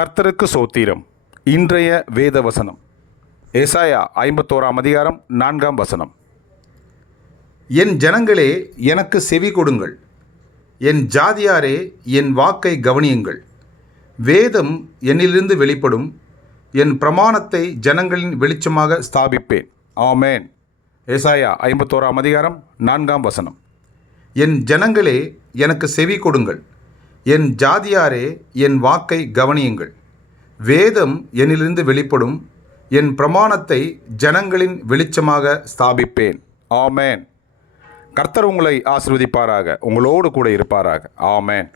கர்த்தருக்கு சோத்திரம். இன்றைய வேத வசனம் ஏசாயா 51 4 என் ஜனங்களே எனக்கு செவி கொடுங்கள், என் ஜாதியாரே என் வாக்கை கவனியுங்கள். வேதம் என்னிலிருந்து வெளிப்படும், என் பிரமாணத்தை ஜனங்களின் வெளிச்சமாக ஸ்தாபிப்பேன். ஆமேன். ஏசாயா 51 4 என் ஜனங்களே எனக்கு செவி கொடுங்கள், என் ஜாதியாரே என் வாக்கை கவனியுங்கள். வேதம் என்னிலிருந்து வெளிப்படும், என் பிரமாணத்தை ஜனங்களின் வெளிச்சமாக ஸ்தாபிப்பேன். ஆமேன். கர்த்தர் உங்களை ஆசீர்வதிப்பாராக, உங்களோடு கூட இருப்பாராக. ஆமேன்.